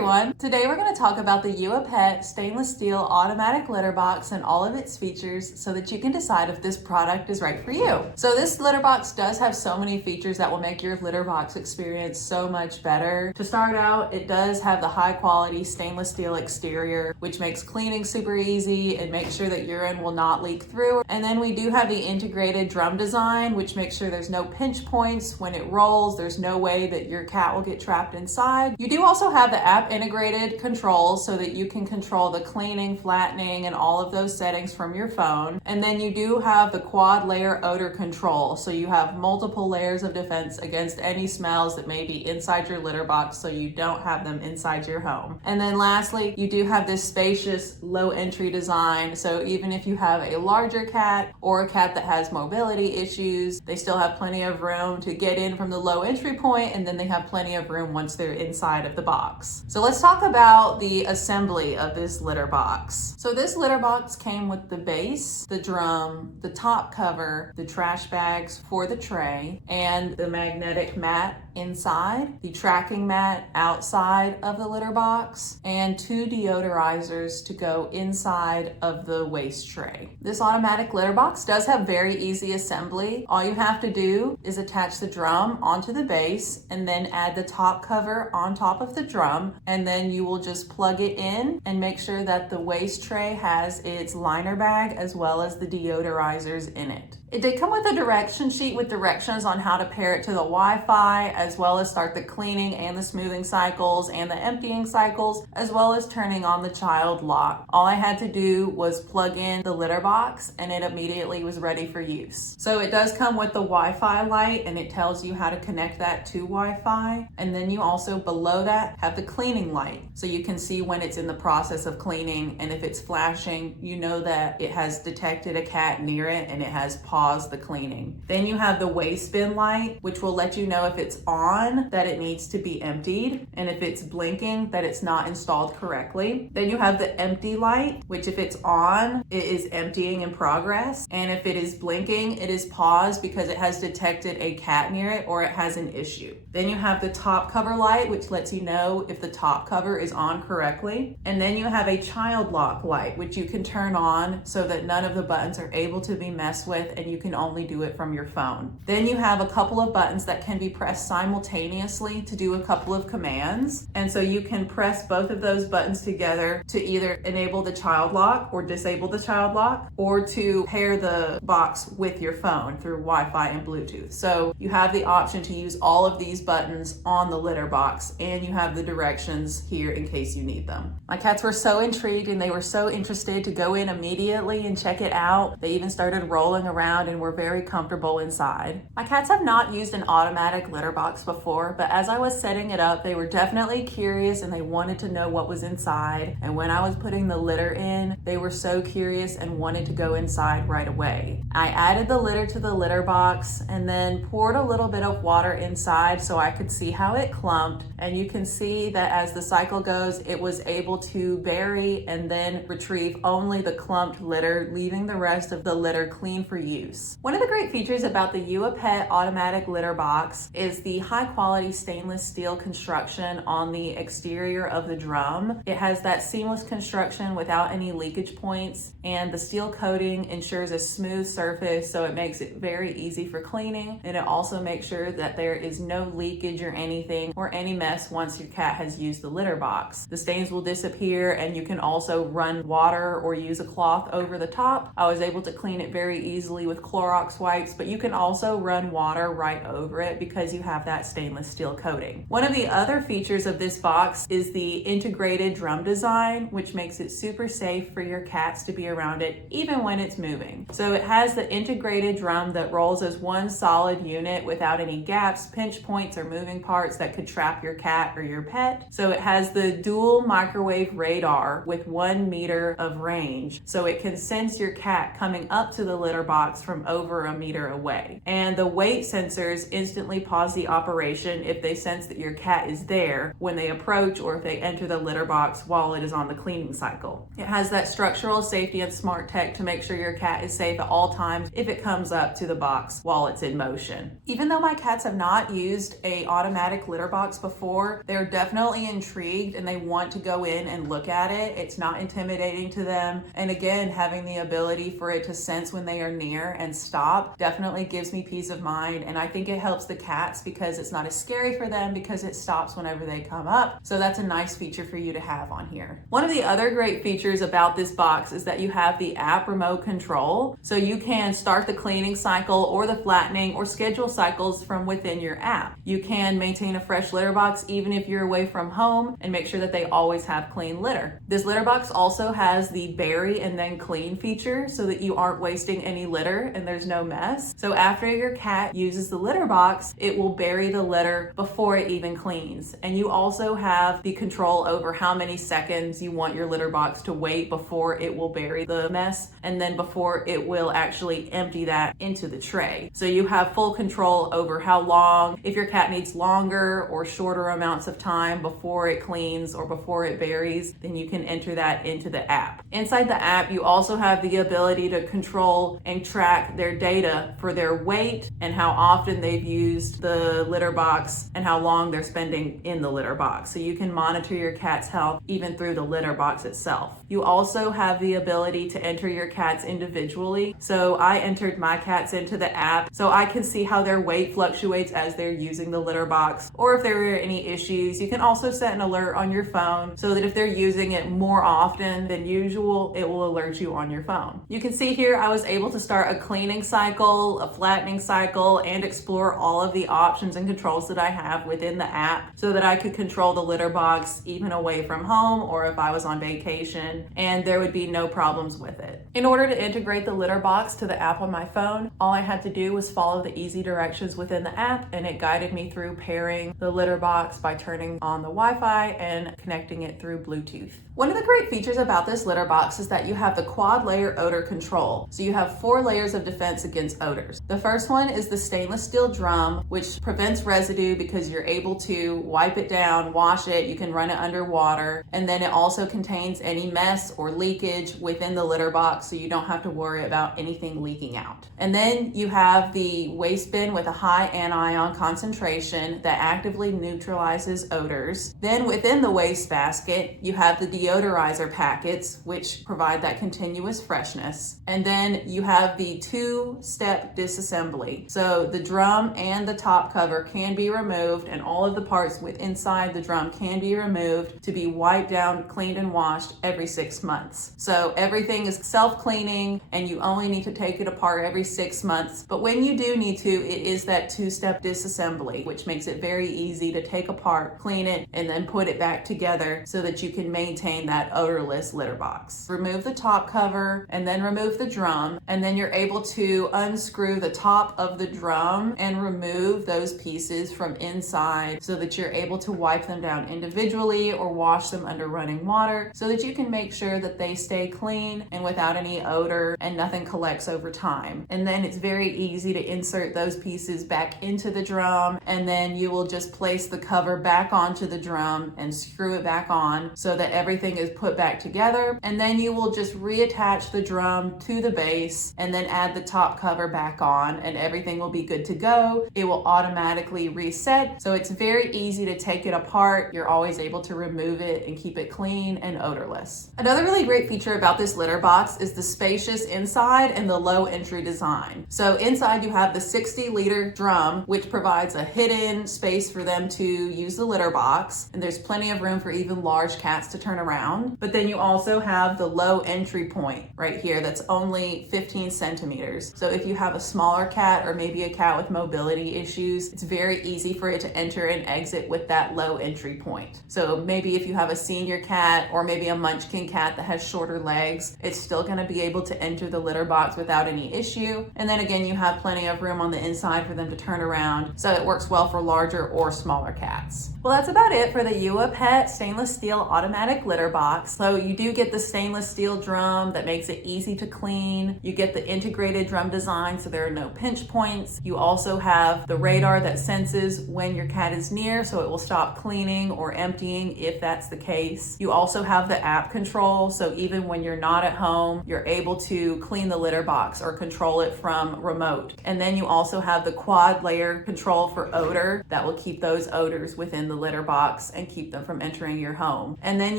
everyone! Today we're going to talk about the UahPet stainless steel automatic litter box and all of its features so that you can decide if this product is right for you. So this litter box does have so many features that will make your litter box experience so much better. To start out, it does have the high quality stainless steel exterior, which makes cleaning super easy and makes sure that urine will not leak through. And then we do have the integrated drum design, which makes sure there's no pinch points when it rolls. There's no way that your cat will get trapped inside. You do also have the app integrated controls so that you can control the cleaning, flattening, and all of those settings from your phone. And then you do have the quad layer odor control. So you have multiple layers of defense against any smells that may be inside your litter box so you don't have them inside your home. And then lastly, you do have this spacious low entry design. So even if you have a larger cat or a cat that has mobility issues, they still have plenty of room to get in from the low entry point, and then they have plenty of room once they're inside of the box. So let's talk about the assembly of this litter box. So this litter box came with the base, the drum, the top cover, the trash bags for the tray, and the magnetic mat inside, the tracking mat outside of the litter box, and 2 deodorizers to go inside of the waste tray. This automatic litter box does have very easy assembly. All you have to do is attach the drum onto the base and then add the top cover on top of the drum, and then you will just plug it in and make sure that the waste tray has its liner bag as well as the deodorizers in it. It did come with a direction sheet with directions on how to pair it to the Wi-Fi, as well as start the cleaning and the smoothing cycles and the emptying cycles, as well as turning on the child lock. All I had to do was plug in the litter box and it immediately was ready for use. So it does come with the Wi-Fi light and it tells you how to connect that to Wi-Fi. And then you also below that have the cleaning light. So you can see when it's in the process of cleaning, and if it's flashing, you know that it has detected a cat near it and it has paused the cleaning. Then you have the waste bin light, which will let you know if it's on, that it needs to be emptied, and if it's blinking, that it's not installed correctly. Then you have the empty light, which if it's on, it is emptying in progress, and if it is blinking, it is paused because it has detected a cat near it or it has an issue. Then you have the top cover light, which lets you know if the top cover is on correctly. And then you have a child lock light, which you can turn on so that none of the buttons are able to be messed with and you can only do it from your phone. Then you have a couple of buttons that can be pressed simultaneously to do a couple of commands. And so you can press both of those buttons together to either enable the child lock or disable the child lock, or to pair the box with your phone through Wi-Fi and Bluetooth. So you have the option to use all of these buttons on the litter box, and you have the directions here in case you need them. My cats were so intrigued and they were so interested to go in immediately and check it out. They even started rolling around and were very comfortable inside. My cats have not used an automatic litter box before, but as I was setting it up, they were definitely curious and they wanted to know what was inside. And when I was putting the litter in, they were so curious and wanted to go inside right away. I added the litter to the litter box and then poured a little bit of water inside so I could see how it clumped. And you can see that as the cycle goes, it was able to bury and then retrieve only the clumped litter, leaving the rest of the litter clean for use. One of the great features about the UahPet automatic litter box is the high quality stainless steel construction on the exterior of the drum. It has that seamless construction without any leakage points, and the steel coating ensures a smooth surface, so it makes it very easy for cleaning, and it also makes sure that there is no leakage or anything or any mess once your cat has used the litter box. The stains will disappear, and you can also run water or use a cloth over the top. I was able to clean it very easily with Clorox wipes, but you can also run water right over it because you have that stainless steel coating. One of the other features of this box is the integrated drum design, which makes it super safe for your cats to be around it even when it's moving. So it has the integrated drum that rolls as one solid unit without any gaps, pinch points, or moving parts that could trap your cat or your pet. So it has the dual microwave radar with 1 meter of range, so it can sense your cat coming up to the litter box box from over a meter away. And the weight sensors instantly pause the operation if they sense that your cat is there when they approach or if they enter the litter box while it is on the cleaning cycle. It has that structural safety and smart tech to make sure your cat is safe at all times if it comes up to the box while it's in motion. Even though my cats have not used a automatic litter box before, they're definitely intrigued and they want to go in and look at it. It's not intimidating to them. And again, having the ability for it to sense when they are near and stop definitely gives me peace of mind. And I think it helps the cats because it's not as scary for them because it stops whenever they come up. So that's a nice feature for you to have on here. One of the other great features about this box is that you have the app remote control. So you can start the cleaning cycle or the flattening or schedule cycles from within your app. You can maintain a fresh litter box even if you're away from home and make sure that they always have clean litter. This litter box also has the bury and then clean feature so that you aren't wasting any litter and there's no mess. So after your cat uses the litter box, it will bury the litter before it even cleans. And you also have the control over how many seconds you want your litter box to wait before it will bury the mess and then before it will actually empty that into the tray. So you have full control over how long, if your cat needs longer or shorter amounts of time before it cleans or before it buries, then you can enter that into the app. Inside the app, you also have the ability to control and track their data for their weight and how often they've used the litter box and how long they're spending in the litter box. So you can monitor your cat's health even through the litter box itself. You also have the ability to enter your cats individually. So I entered my cats into the app so I can see how their weight fluctuates as they're using the litter box, or if there are any issues. You can also set an alert on your phone so that if they're using it more often than usual, it will alert you on your phone. You can see here I was able to start a cleaning cycle, a flattening cycle, and explore all of the options and controls that I have within the app so that I could control the litter box even away from home or if I was on vacation, and there would be no problems with it. In order to integrate the litter box to the app on my phone, all I had to do was follow the easy directions within the app, and it guided me through pairing the litter box by turning on the Wi-Fi and connecting it through Bluetooth. One of the great features about this litter box is that you have the quad layer odor control. So you have 4 layers of defense against odors. The first one is the stainless steel drum, which prevents residue because you're able to wipe it down, wash it, you can run it under water, and then it also contains any mess or leakage within the litter box so you don't have to worry about anything leaking out. And then you have the waste bin with a high anion concentration that actively neutralizes odors. Then within the waste basket, you have the deodorizer packets, which provide that continuous freshness. And then you have the 2-step disassembly. So the drum and the top cover can be removed, and all of the parts inside the drum can be removed to be wiped down, cleaned, and washed every 6 months. So everything is self-cleaning, and you only need to take it apart every 6 months. But when you do need to, it is that 2-step disassembly, which makes it very easy to take apart, clean it, and then put it back together so that you can maintain that odorless litter box. Remove the top cover and then remove the drum, and then you're able to unscrew the top of the drum and remove those pieces from inside so that you're able to wipe them down individually or wash them under running water so that you can make sure that they stay clean and without any odor and nothing collects over time. And then it's very easy to insert those pieces back into the drum, and then you will just place the cover back onto the drum and screw it back on so that everything is put back together. And then you will just reattach the drum to the base and then add the top cover back on, and everything will be good to go. It will automatically reset, so it's very easy to take it apart. You're always able to remove it and keep it clean and odorless. Another really great feature about this litter box is the spacious inside and the low entry design. So inside you have the 60-liter drum, which provides a hidden space for them to use the litter box, and there's plenty of room for even large cats to turn around. But then you also have the low entry point right here that's only 15 centimeters. So if you have a smaller cat or maybe a cat with mobility issues, it's very easy for it to enter and exit with that low entry point. So maybe if you have a senior cat or maybe a munchkin cat that has shorter legs, it's still going to be able to enter the litter box without any issue. And then again, you have plenty of room on the inside for them to turn around, so it works well for larger or smaller cats. Well, that's about it for the UahPet stainless steel automatic litter box. So you do get the stainless steel drum that makes it easy to clean. You get the integrated integrated drum design, so there are no pinch points. You also have the radar that senses when your cat is near, so it will stop cleaning or emptying if that's the case. You also have the app control, so even when you're not at home, you're able to clean the litter box or control it from remote. And then you also have the quad layer control for odor that will keep those odors within the litter box and keep them from entering your home. And then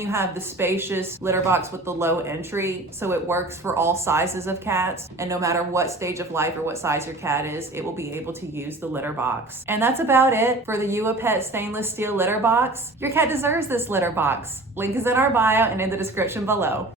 you have the spacious litter box with the low entry, so it works for all sizes of cats, and no matter what stage of life or what size your cat is, it will be able to use the litter box. And that's about it for the UahPet stainless steel litter box. Your cat deserves this litter box. Link is in our bio and in the description below.